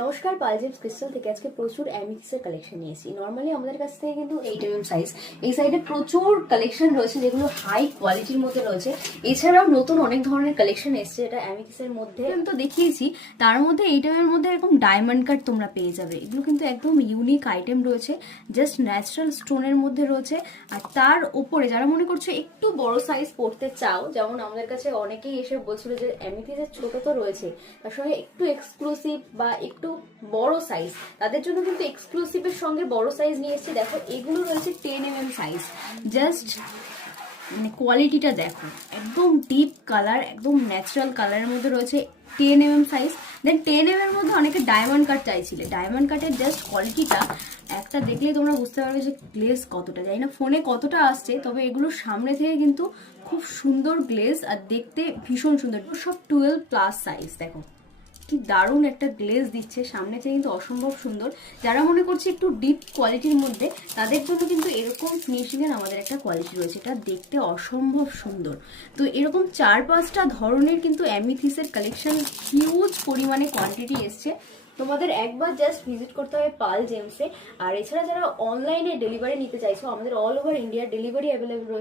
নমস্কার, পাল James crystal থেকে আজকে প্রচুর অ্যামিথিসের কালেকশন নিয়েছি। নর্মালি আমাদের কাছ থেকে কিন্তু 8mm সাইজ, এই সাইডে প্রচুর কালেকশন রয়েছে যেগুলো হাই কোয়ালিটির মধ্যে রয়েছে। এছাড়াও নতুন অনেক ধরনের কালেকশন এসছে যেটা অ্যামিথিসের মধ্যে আমি তো দেখিয়েছি। তার মধ্যে 8mm মধ্যে এরকম ডায়মন্ড কাট তোমরা পেয়ে যাবে। এগুলো কিন্তু একদম ইউনিক আইটেম রয়েছে, জাস্ট ন্যাচারাল স্টোনের মধ্যে রয়েছে। আর তার উপরে যারা মনে করছো একটু বড় সাইজ পড়তে চাও, যেমন আমাদের কাছে অনেকেই এসে বলছিল যে অ্যামিথিসের ছোট তো রয়েছে, তার সঙ্গে একটু এক্সক্লুসিভ বা একটু বড় সাইজ, তাদের জন্য কিন্তু এক্সক্লুসিভের সঙ্গে বড় সাইজ নিয়ে এসেছে। দেখো এগুলো রয়েছে 10mm সাইজ। জাস্ট মানে কোয়ালিটিটা দেখো, একদম ডিপ কালার, একদম ন্যাচারাল কালারের মধ্যে রয়েছে 10mm সাইজ। দেন 10mm এর মধ্যে অনেকে ডায়মন্ড কাট চাইছিলে। ডায়মন্ড কাটের জাস্ট কোয়ালিটিটা একটা দেখলেই তোমরা বুঝতে পারবে যে গ্লেজ কতটা, জানি না ফোনে কতটা আসছে, তবে এগুলো সামনে থেকে কিন্তু খুব সুন্দর গ্লেজ আর দেখতে ভীষণ সুন্দর। সব 12+ সাইজ। দেখো কি দারুণ একটা গ্লেজ দিচ্ছে, সামনে থেকে কিন্তু অসম্ভব সুন্দর। যারা মনে করছে একটু ডিপ কোয়ালিটির মধ্যে, তাদের জন্য কিন্তু এরকম ফিনিশিং এর আমাদের একটা কোয়ালিটি রয়েছে, এটা দেখতে অসম্ভব সুন্দর। তো এরকম 4-5টা ধরনের কিন্তু অ্যামিথিসের কালেকশন হিউজ পরিমাণে কোয়ান্টিটি এসছে। তোমাদের একবার জাস্ট ভিজিট করতে হবে পাল জেমসে। আর এছাড়া যারা অনলাইনে ডেলিভারি নিতে চাইছো, আমাদের all over India delivery available রয়েছে।